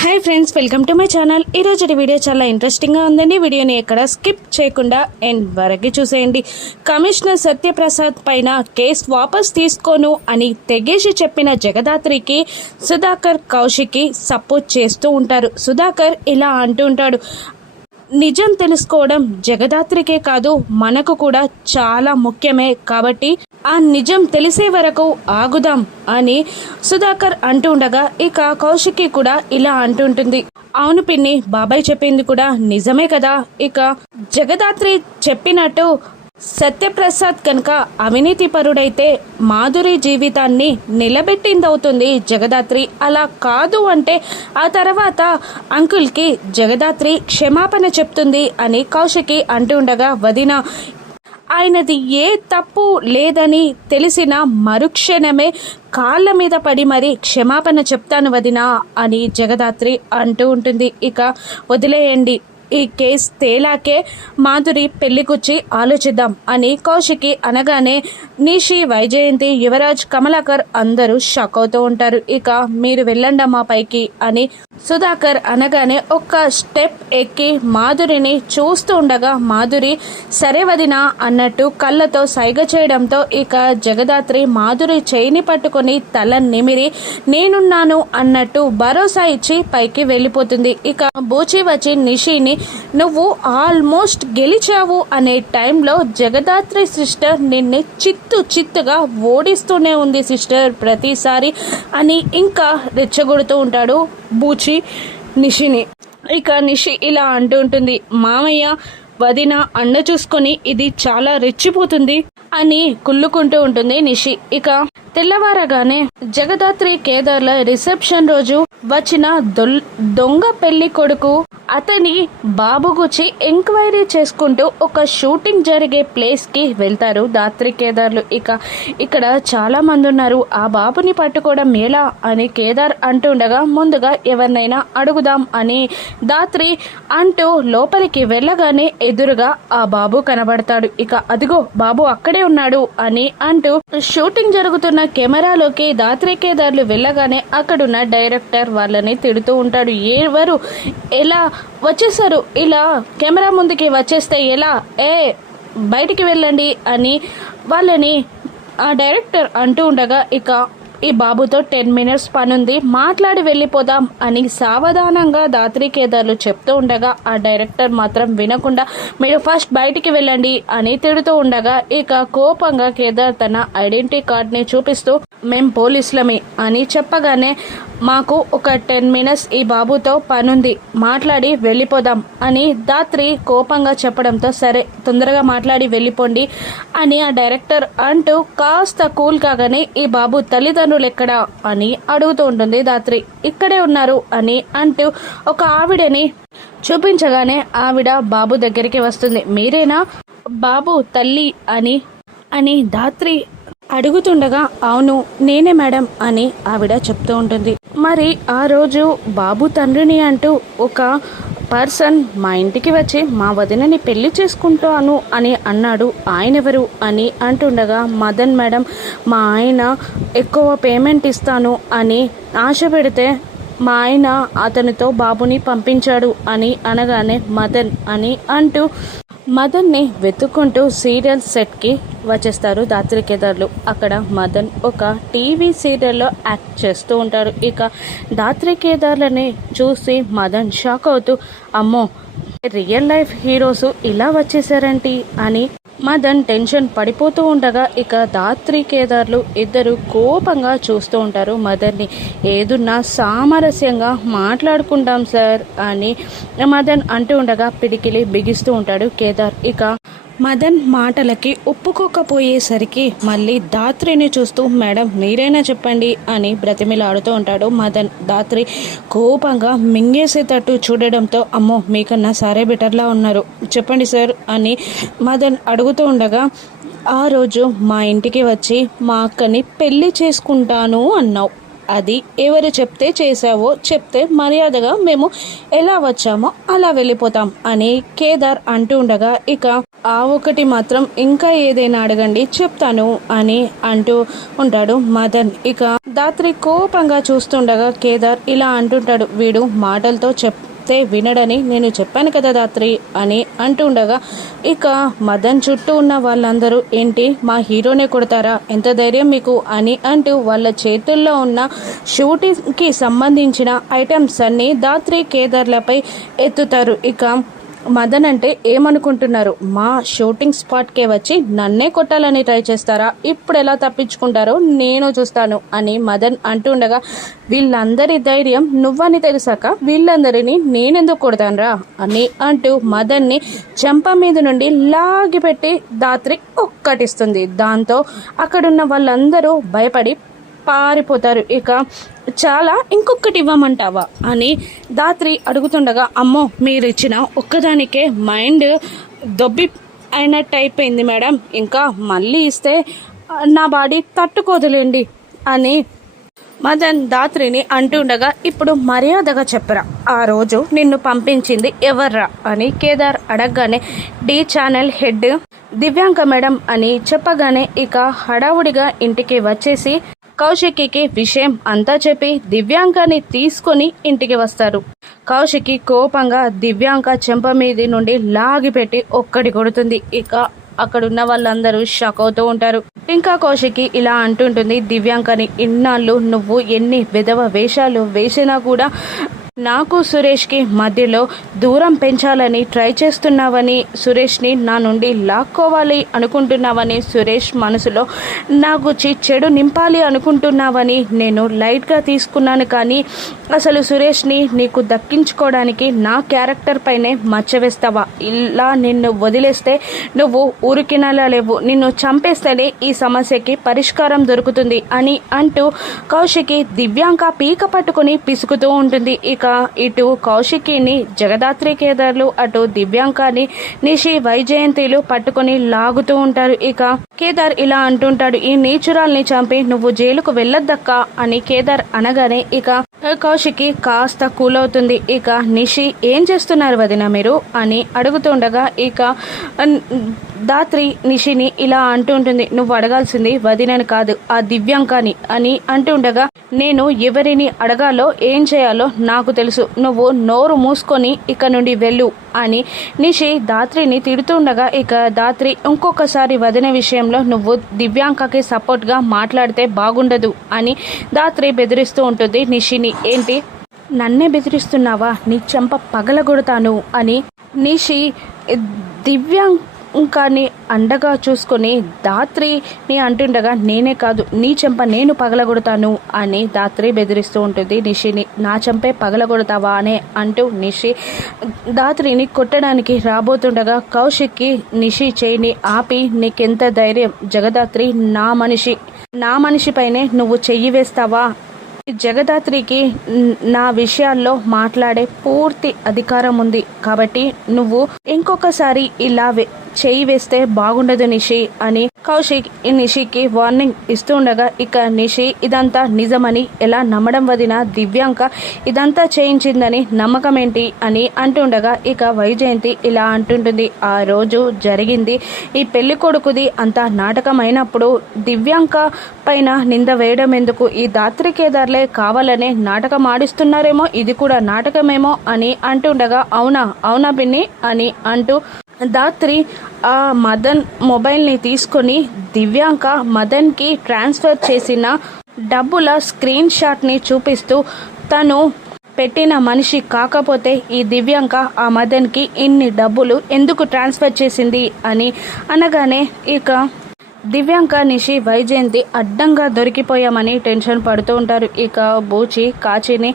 Hi friends, welcome to my channel. ఈరోజు video చాలా ఇంట్రెస్టింగ్గా ఉందండి. వీడియోని ఎక్కడ స్కిప్ చేయకుండా ఎండ్ వరకు చూసేయండి. కమిషనర్ సత్యప్రసాద్ పైన కేసు వాపస్ తీసుకోను అని తెగేసి చెప్పిన జగదాత్రికి సుధాకర్ కౌశిక్కి సపోర్ట్ చేస్తూ ఉంటారు. సుధాకర్ ఇలా అంటూ ఉంటాడు, నిజం తెలుసుకోవడం జగదాత్రికే కాదు మనకు కూడా చాలా ముఖ్యమే, కాబట్టి ఆ నిజం తెలిసే వరకు ఆగుదాం అని సుధాకర్ అంటూ ఉండగా ఇక కౌశికి కూడా ఇలా అంటుంటుంది, అవును పిన్ని, బాబాయ్ చెప్పింది కూడా నిజమే కదా. ఇక జగదాత్రి చెప్పినట్టు సత్యప్రసాద్ కనుక అవినీతి పరుడైతే మాధురి జీవితాన్ని నిలబెట్టిందవుతుంది జగదాత్రి. అలా కాదు అంటే ఆ తర్వాత అంకుల్కి జగదాత్రి క్షమాపణ చెప్తుంది అని కౌశికి అంటూ ఉండగా, వదిన ఆయనది ఏ తప్పు లేదని తెలిసిన మరుక్షణమే కాళ్ళ మీద పడి మరి క్షమాపణ చెప్తాను వదినా అని జగదాత్రి అంటూ ఉంటుంది. ఇక వదిలేయండి, ఈ కేసు తేలాకే మాధురి పెళ్లికొచ్చి ఆలోచిద్దాం అని కౌశికి అనగానే నిషి, వైజయంతి, యువరాజ్, కమలాకర్ అందరూ షాక్ అవుతూ ఉంటారు. ఇక మీరు వెళ్ళండమ్మా పైకి అని సుధాకర్ అనగానే ఒక్క స్టెప్ ఎక్కి మాధురిని చూస్తూ ఉండగా మాధురి సరే వదినా అన్నట్టు కళ్ళతో సైగ చేయడంతో ఇక జగదాత్రి మాధురి చేయిని పట్టుకొని తల నిమిరి నేనున్నాను అన్నట్టు భరోసా ఇచ్చి పైకి వెళ్ళిపోతుంది. ఇక బూచి వచ్చి నిషిని నువ్వు ఆల్మోస్ట్ గెలిచావు అనే టైంలో జగదాత్రి సిస్టర్ నిన్ను చిత్తుగా ఓడిస్తూనే ఉంది సిస్టర్ ప్రతిసారి అని ఇంకా రెచ్చగొడుతూ ఉంటాడు బూచి నిషిని. ఇక నిషి ఇలా అంటూ ఉంటుంది, మామయ్య వదిన అండ చూసుకొని ఇది చాలా రెచ్చిపోతుంది అని కుళ్ళుకుంటూ ఉంటుంది నిషి. ఇక తెల్లవారగానే జగదాత్రి కేదార్ల రిసెప్షన్ రోజు వచ్చిన దొంగ పెళ్లి కొడుకు అతని బాబు గురించి ఎంక్వైరీ చేసుకుంటూ ఒక షూటింగ్ జరిగే ప్లేస్ కి వెళ్తారు దాత్రి కేదార్లు. ఇక ఇక్కడ చాలా మంది ఉన్నారు, ఆ బాబుని పట్టుకోవడం ఎలా అని కేదార్ అంటుండగా ముందుగా ఎవరినైనా అడుగుదాం అని దాత్రి అంటూ లోపలికి వెళ్ళగానే ఎదురుగా ఆ బాబు కనబడతాడు. ఇక అదిగో బాబు అక్కడే ఉన్నాడు అని అంటూ షూటింగ్ జరుగుతున్న కెమెరాలోకి దాత్రి కేదార్లు వెళ్ళగానే అక్కడున్న డైరెక్టర్ వాళ్ళని తిడుతూ ఉంటాడు, ఎవరు ఎలా వచ్చేసారు, ఇలా కెమెరా ముందుకి వచ్చేస్తే ఎలా, బయటికి వెళ్ళండి అని వాళ్ళని ఆ డైరెక్టర్ అంటూ ఉండగా ఇక ఈ బాబుతో 10 minutes పనుంది, మాట్లాడి వెళ్ళిపోదాం అని సావధానంగా దాత్రి కేదార్లు చెప్తూ ఉండగా ఆ డైరెక్టర్ మాత్రం వినకుండా మీరు ఫస్ట్ బయటికి వెళ్ళండి అని తిడుతూ ఉండగా ఇక కోపంగా కేదార్ తన ఐడెంటిటీ కార్డ్ని చూపిస్తూ మేం పోలీసులమే అని చెప్పగానే మాకు ఒక 10 minutes ఈ బాబుతో పనుంది, మాట్లాడి వెళ్ళిపోదాం అని దాత్రి కోపంగా చెప్పడంతో సరే తొందరగా మాట్లాడి వెళ్ళిపోండి అని ఆ డైరెక్టర్ అంటూ కాస్త కూల్ కాగానే ఈ బాబు తల్లిదండ్రులు ఎక్కడా అని అడుగుతూ ఉంటుంది దాత్రి. ఇక్కడే ఉన్నారు అని అంటూ ఒక ఆవిడని చూపించగానే ఆవిడ బాబు దగ్గరికి వస్తుంది. మీరేనా బాబు తల్లి అని దాత్రి అడుగుతుండగా అవును నేనే మేడం అని ఆవిడ చెప్తూ ఉంటుంది. మరి ఆ రోజు బాబు తండ్రిని అంటూ ఒక పర్సన్ మా ఇంటికి వచ్చి మా వదినని పెళ్లి చేసుకుంటాను అని అన్నాడు, ఆయన ఎవరు అని అంటుండగా మదన్ మేడం, మా ఆయన ఎక్కువ పేమెంట్ ఇస్తాను అని ఆశ పెడితే మా ఆయన అతనితో బాబుని పంపించాడు అని అనగానే మదన్ అని అంటూ మదన్ని వెతుక్కుంటూ సీరియల్ సెట్కి వచ్చేస్తారు దాత్రి కేదార్లు. అక్కడ మదన్ ఒక టీవీ సీరియల్లో యాక్ట్ చేస్తూ ఉంటారు. ఇక దాత్రి కేదార్లని చూసి మదన్ షాక్ అవుతూ అమ్మో రియల్ లైఫ్ హీరోస్ ఇలా వచ్చేసారేంటి అని మదన్ టెన్షన్ పడిపోతూ ఉండగా ఇక దాత్రి కేదార్లు ఇద్దరు కోపంగా చూస్తూ ఉంటారు మదన్ని. ఏదున్నా సామరస్యంగా మాట్లాడుకుంటాం సార్ అని మదన్ అంటూ ఉండగా పిడికిలి బిగిస్తూ ఉంటాడు కేదార్. ఇక మదన్ మాటలకి ఒప్పుకోకపోయేసరికి మళ్ళీ దాత్రిని చూస్తూ మేడం మీరైనా చెప్పండి అని బ్రతిమిలాడుతూ ఉంటాడు మదన్. దాత్రి కోపంగా మింగేసేటట్టు చూడడంతో అమ్మో మీకన్నా సారే బెటర్లా ఉన్నారు, చెప్పండి సార్ అని మదన్ అడుగుతూ ఉండగా ఆ రోజు మా ఇంటికి వచ్చి మా అక్కని పెళ్లి చేసుకుంటాను అన్నావు, అది ఎవరు చెప్తే చేసావో చెప్తే మర్యాదగా మేము ఎలా వచ్చామో అలా వెళ్ళిపోతాం అని కేదార్ అంటూ ఉండగా ఇక ఆ ఒకటి మాత్రం ఇంకా ఏదైనా అడగండి చెప్తాను అని అంటూ ఉంటాడు మదన్. ఇక దాత్రి కోపంగా చూస్తుండగా కేదార్ ఇలా అంటుంటాడు, వీడు మాటలతో వినడని నేను చెప్పాను కదా దాత్రి అని అంటుండగా ఇక మదన్ చుట్టూ ఉన్న వాళ్ళందరూ ఏంటి మా హీరోనే కొడతారా, ఎంత ధైర్యం మీకు అని అంటూ వాళ్ళ చేతుల్లో ఉన్న షూటింగ్కి సంబంధించిన ఐటమ్స్ అన్నీ దాత్రి కేదార్లపై ఎత్తుతారు. ఇక మదన్ అంటే ఏమనుకుంటున్నారు, మా షూటింగ్ స్పాట్కే వచ్చి నన్నే కొట్టాలని ట్రై చేస్తారా, ఇప్పుడు ఎలా తప్పించుకుంటారో నేను చూస్తాను అని మదన్ అంటుండగా వీళ్ళందరి ధైర్యం నువ్వని తెలిసాక వీళ్ళందరినీ నేనెందుకు కొడతానరా అని అంటూ మదన్ని చెంప మీద నుండి లాగిపెట్టి దాత్రి ఒక్కటిస్తుంది. దాంతో అక్కడున్న వాళ్ళందరూ భయపడి పారిపోతారు. ఇక చాలా ఇంకొకటి ఇవ్వమంటావా అని దాత్రి అడుగుతుండగా అమ్మో మీరిచ్చిన ఒక్కదానికే మైండ్ దొబ్బి అయినట్టు అయిపోయింది మేడం, ఇంకా మళ్ళీ ఇస్తే నా బాడీ తట్టుకోదులేండి అని మదన్ దాత్రిని అంటుండగా ఇప్పుడు మర్యాదగా చెప్పరా, ఆ రోజు నిన్ను పంపించింది ఎవర్రా అని కేదార్ అడగగానే the channel head Divyanka madam అని చెప్పగానే ఇక హడావుడిగా ఇంటికి వచ్చేసి కౌశికి విషయం అంతా చెప్పి దివ్యాంకని తీసుకొని ఇంటికి వస్తారు. కౌశికి కోపంగా దివ్యాంక చెంప మీది నుండి లాగిపెట్టి ఒక్కటి కొడుతుంది. ఇక అక్కడున్న వాళ్ళందరూ షాక్ అవుతూ ఉంటారు. ఇంకా కౌశికి ఇలా అంటుంటుంది దివ్యాంకని, ఇన్నాళ్ళు నువ్వు ఎన్ని విధవ వేషాలు వేసినా కూడా నాకు సురేష్కి మధ్యలో దూరం పెంచాలని ట్రై చేస్తున్నావని, సురేష్ని నా నుండి లాక్కోవాలి అనుకుంటున్నావని, సురేష్ మనసులో నా గురించి చెడు నింపాలి అనుకుంటున్నావని నేను లైట్గా తీసుకున్నాను. కానీ అసలు సురేష్ని నీకు దక్కించుకోవడానికి నా క్యారెక్టర్ పైనే మచ్చవేస్తావా, ఇలా నిన్ను వదిలేస్తే నువ్వు ఊరికినలా లేవు, నిన్ను చంపేస్తేనే ఈ సమస్యకి పరిష్కారం దొరుకుతుంది అని అంటూ కౌశికి దివ్యాంక పీక పట్టుకుని పిసుకుతూ ఉంటుంది. ఇక ఇటు కౌశికిని జగదాత్రి కేదార్లు, అటు దివ్యాంకాని నిషి వైజయంతిలు పట్టుకుని లాగుతూ ఉంటారు. ఇక కేదార్ ఇలా అంటుంటాడు, ఈ నీచురాల్ని చంపి నువ్వు జైలుకు వెళ్ళొద్దక్క అని కేదార్ అనగానే ఇక కౌశికి కాస్త కూల్ అవుతుంది. ఇక నిషి ఏం చేస్తున్నారు వదిన మీరు అని అడుగుతుండగా ఇక దాత్రి నిషిని ఇలా అంటుంటుంది, నువ్వు అడగాల్సింది వదినని కాదు ఆ దివ్యాంకాని అని అంటుండగా నేను ఎవరిని అడగాలో ఏం చేయాలో నాకు తెలుసు, నువ్వు నోరు మూసుకొని ఇక నుండి వెళ్ళు అని నిషి దాత్రిని తిడుతుండగా ఇక దాత్రి ఇంకొకసారి వదిన విషయంలో నువ్వు దివ్యాంకకి సపోర్ట్గా మాట్లాడితే బాగుండదు అని దాత్రి బెదిరిస్తూ ఉంటుంది నిషిని. ఏంటి నన్నే బెదిరిస్తున్నావా, నీ చెంప పగలగొడతాను అని నిషి దివ్యాంకాని అండగా చూసుకొని దాత్రిని అంటుండగా నేనే కాదు నీ చెంప నేను పగలగొడతాను అని దాత్రి బెదిరిస్తూ ఉంటుంది నిషిని. నా చెంపే పగలగొడతావా అనే అంటూ నిషి దాత్రిని కొట్టడానికి రాబోతుండగా కౌశిక్కి నిషి చేయిని ఆపి, నీకెంత ధైర్యం జగదాత్రి, నా మనిషి పైనే నువ్వు చెయ్యి వేస్తావా, జగదాత్రికి నా విషయాల్లో మాట్లాడే పూర్తి అధికారం ఉంది కాబట్టి నువ్వు ఇంకొకసారి ఇలా చేయి వేస్తే బాగుండదు నిషి అని కౌశిక్ నిషికి వార్నింగ్ ఇస్తుండగా ఇక నిషి ఇదంతా నిజమని ఎలా నమ్మడం వదిన, దివ్యాంక ఇదంతా చేయించిందని నమ్మకం ఏంటి అని అంటుండగా ఇక వైజయంతి ఇలా అంటుంటుంది, ఆ రోజు జరిగింది ఈ పెళ్లి కొడుకుది అంతా నాటకమైనప్పుడు దివ్యాంక పైన నింద వేయడం ఎందుకు, ఈ దాత్రి కేదార్లే కావాలనే నాటకం ఆడిస్తున్నారేమో, ఇది కూడా నాటకమేమో అని అంటుండగా అవునా పిన్ని అని అంటూ దాత్రి ఆ మదన్ మొబైల్ని తీసుకొని దివ్యాంక మదన్కి ట్రాన్స్ఫర్ చేసిన డబ్బుల స్క్రీన్ షాట్ని చూపిస్తూ తను పెట్టిన మనిషి కాకపోతే ఈ దివ్యాంక ఆ మదన్కి ఇన్ని డబ్బులు ఎందుకు ట్రాన్స్ఫర్ చేసింది అని అనగానే ఇక దివ్యాంక నిషి వైజయంతి అడ్డంగా దొరికిపోయామని టెన్షన్ పడుతూ ఉంటారు. ఇక బూచి కాచిని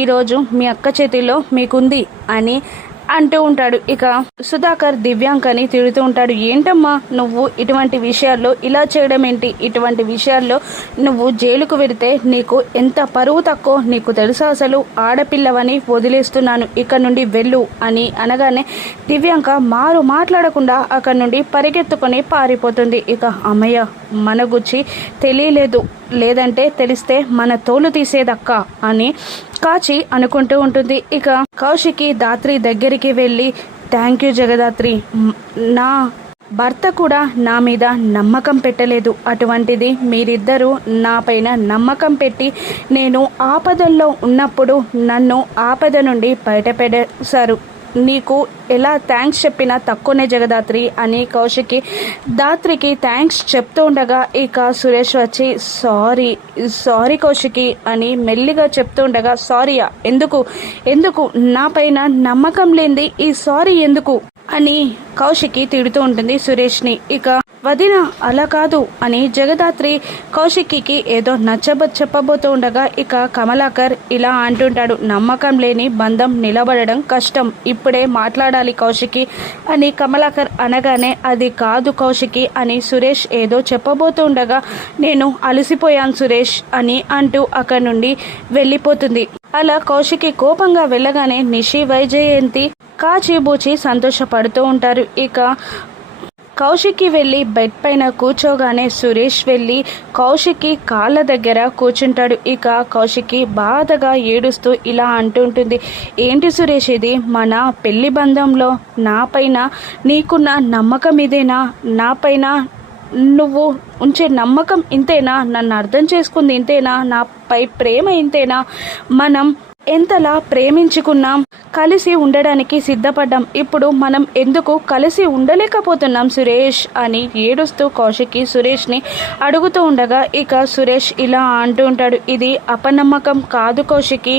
ఈరోజు మీ అక్క చేతిలో మీకుంది అని అంటూ ఉంటాడు. ఇక సుధాకర్ దివ్యాంకని తిడుతూ ఉంటాడు. ఏంటమ్మా నువ్వు ఇటువంటి విషయాల్లో ఇలా చేయడం ఏంటి? ఇటువంటి విషయాల్లో నువ్వు జైలుకు వెడితే నీకు ఎంత పరువు తక్కువ నీకు తెలుసా? అసలు ఆడపిల్లవని వదిలేస్తున్నాను, ఇక నుండి వెళ్ళు అని అనగానే దివ్యాంక మాట్లాడకుండా అక్కడి నుండి పరిగెత్తుకొని పారిపోతుంది. ఇక అమ్మయ్య మన గుచ్చి తెలియలేదు, లేదంటే తెలిస్తే మన తోలు తీసేదక్క అని కాచి అనుకుంటూ ఉంటుంది. ఇక కౌశికి దాత్రి దగ్గరికి వెళ్ళి థ్యాంక్ యూ జగదాత్రి, నా భర్త కూడా నా మీద నమ్మకం పెట్టలేదు, అటువంటిది మీరిద్దరూ నా పైన నమ్మకం పెట్టి నేను ఆపదల్లో ఉన్నప్పుడు నన్ను ఆపద నుండి బయటపెట్టేశారు, నీకు ఎలా థ్యాంక్స్ చెప్పినా తక్కువనే జగదాత్రి అని కౌశికి దాత్రికి థ్యాంక్స్ చెప్తూ ఉండగా ఇక సురేష్ వచ్చి సారీ కౌశికి అని మెల్లిగా చెప్తూ ఉండగా సారీయా? ఎందుకు నా పైన నమ్మకం లేనిది ఈ సారీ ఎందుకు అని కౌశికి తిడుతూ ఉంటుంది సురేష్ని. ఇక వదిన అలా కాదు అని జగదాత్రి కౌశికి ఏదో చెప్పబోతూ ఉండగా ఇక కమలాకర్ ఇలా అంటుంటాడు. నమ్మకం లేని బంధం నిలబడడం కష్టం, ఇప్పుడే మాట్లాడాలి కౌశికి అని కమలాకర్ అనగానే అది కాదు కౌశికి అని సురేష్ ఏదో చెప్పబోతూ ఉండగా నేను అలసిపోయాను సురేష్ అని అంటూ అక్కడి నుండి వెళ్ళిపోతుంది. అలా కౌశికి కోపంగా వెళ్ళగానే నిషి వైజయంతి కాచిబూచి సంతోషపడుతూ ఉంటారు. ఇక కౌశికి వెళ్ళి బెడ్ పైన కూర్చోగానే సురేష్ వెళ్ళి కౌశికి కాళ్ళ దగ్గర కూర్చుంటాడు. ఇక కౌశికి బాధగా ఏడుస్తూ ఇలా అంటుంటుంది. ఏంటి సురేష్ ఇది? మన పెళ్లి బంధంలో నా పైన నీకున్న నమ్మకం ఇదేనా? నా పైన నువ్వు ఉంచే నమ్మకం ఇంతేనా? నన్ను అర్థం చేసుకుంది ఇంతేనా? నాపై ప్రేమ ఇంతేనా? మనం ఎంతలా ప్రేమించుకున్నాం, కలిసి ఉండడానికి సిద్ధపడ్డాం, ఇప్పుడు మనం ఎందుకు కలిసి ఉండలేకపోతున్నాం సురేష్ అని ఏడుస్తూ కౌశికి సురేష్ని అడుగుతూ ఉండగా ఇక సురేష్ ఇలా అంటూ ఉంటాడు. ఇది అపనమ్మకం కాదు కౌశికి,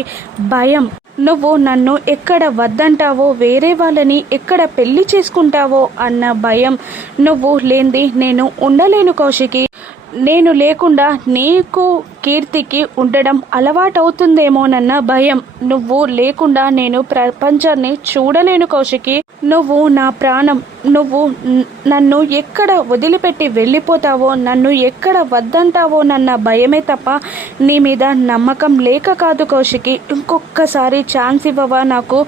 భయం. నువ్వు నన్ను ఎక్కడ వద్దంటావో, వేరే వాళ్ళని ఎక్కడ పెళ్లి చేసుకుంటావో అన్న భయం. నువ్వు లేనిది నేను ఉండలేను కౌశికి, నేను లేకుండా నీకు కీర్తికి ఉండడం అలవాటవుతుందేమోనన్న భయం. నువ్వు లేకుండా నేను ప్రపంచాన్ని చూడలేను కౌశికి, నువ్వు నా ప్రాణం. నువ్వు నన్ను ఎక్కడ వదిలిపెట్టి వెళ్ళిపోతావో, నన్ను ఎక్కడ వద్దంటావోనన్న భయమే తప్ప నీ మీద నమ్మకం లేక కాదు కౌశికి. ఇంకొకసారి ఛాన్స్ ఇవ్వవా నాకు?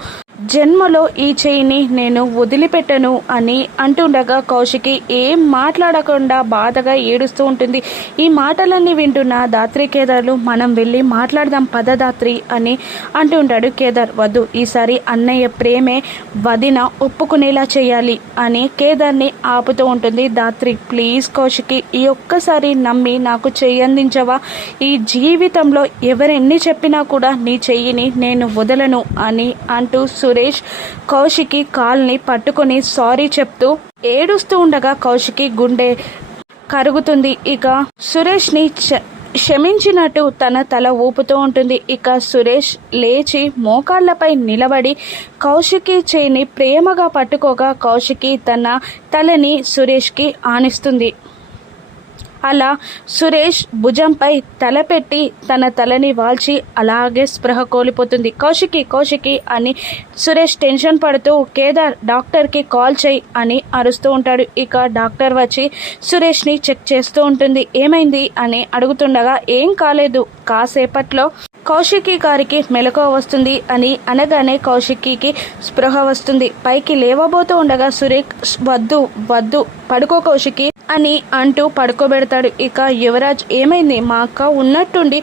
జన్మలో ఈ చేయిని నేను వదిలిపెట్టను అని అంటుండగా కౌశికి ఏం మాట్లాడకుండా బాధగా ఏడుస్తూ ఉంటుంది. ఈ మాటలన్నీ వింటున్న దాత్రి కేదార్లు మనం వెళ్ళి మాట్లాడదాం పద దాత్రి అని అంటుంటాడు. కేదార్ వద్దు, ఈసారి అన్నయ్య ప్రేమే వదిన ఒప్పుకునేలా చేయాలి అని కేదార్ని ఆపుతూ ఉంటుంది దాత్రి. ప్లీజ్ కౌశికి, ఈ ఒక్కసారి నమ్మి నాకు చెయ్యి అందించవా? ఈ జీవితంలో ఎవరెన్ని చెప్పినా కూడా నీ చెయ్యిని నేను వదలను అని అంటూ సురేష్ కౌశికి కాల్ని పట్టుకొని సారీ చెప్తూ ఏడుస్తూ ఉండగా కౌశికి గుండె కరుగుతుంది. ఇక సురేష్ని క్షమించినట్టు తన తల ఊపుతూ ఉంటుంది. ఇక సురేష్ లేచి మోకాళ్లపై నిలబడి కౌశికి చేయిని ప్రేమగా పట్టుకోగా కౌశికి తన తలని సురేష్కి ఆనిస్తుంది. అలా సురేష్ భుజంపై తల పెట్టి తన తలని వాల్చి అలాగే స్పృహ కోల్పోతుంది. కౌశికి అని సురేష్ టెన్షన్ పడుతూ కేదార్ డాక్టర్కి కాల్ చేయి అని అరుస్తూ ఉంటాడు. ఇక డాక్టర్ వచ్చి సురేష్ని చెక్ చేస్తూ ఉంటుంది. ఏమైంది అని అడుగుతుండగా ఏం కాలేదు, కాసేపట్లో కౌశికి గారికి మెలకువ వస్తుంది అని అనగానే కౌశికి స్పృహ వస్తుంది. పైకి లేవబోతూ ఉండగా సురేష్ వద్దు పడుకో కౌశికి అని అంటూ పడుకోబెడతాడు. ఇక యువరాజ్ ఏమైంది, మా అక్క ఉన్నట్టుండి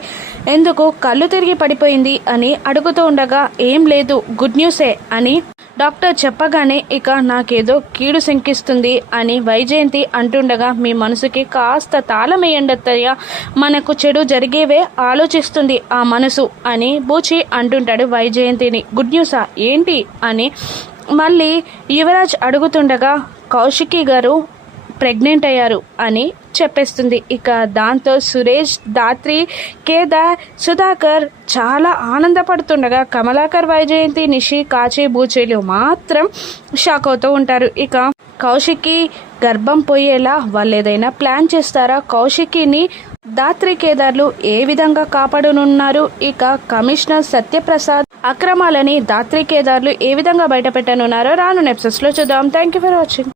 ఎందుకు కళ్ళు తిరిగి పడిపోయింది అని అడుగుతూ ఉండగా ఏం లేదు, గుడ్ న్యూసే అని డాక్టర్ చెప్పగానే ఇక నాకేదో కీడు శంకిస్తుంది అని వైజయంతి అంటుండగా మీ మనసుకి కాస్త తాళమేయండత్తయ్య, మనకు చెడు జరిగేవే ఆలోచిస్తుంది ఆ మనసు అని బూచి అంటుంటాడు వైజయంతిని. గుడ్ న్యూసా ఏంటి అని మళ్ళీ యువరాజ్ అడుగుతుండగా కౌశికి గారు ప్రెగ్నెంట్ అయ్యారు అని చెప్పేస్తుంది. ఇక దాంతో సురేష్, దాత్రి, కేదార్, సుధాకర్ చాలా ఆనందపడుతుండగా కమలాకర్, వైజయంతి, నిషి, కాచి, బూచేలు మాత్రం షాక్ అవుతూ ఉంటారు. ఇక కౌశికి గర్భం పోయేలా వాళ్ళు ఏదైనా ప్లాన్ చేస్తారా? కౌశికిని దాత్రి కేదార్లు ఏ విధంగా కాపాడనున్నారు? ఇక కమిషనర్ సత్యప్రసాద్ అక్రమాలని దాత్రి కేదార్లు ఏ విధంగా బయటపెట్టనున్నారో రానున్న ఎపిసోడ్స్ లో చూద్దాం. Thank you for watching.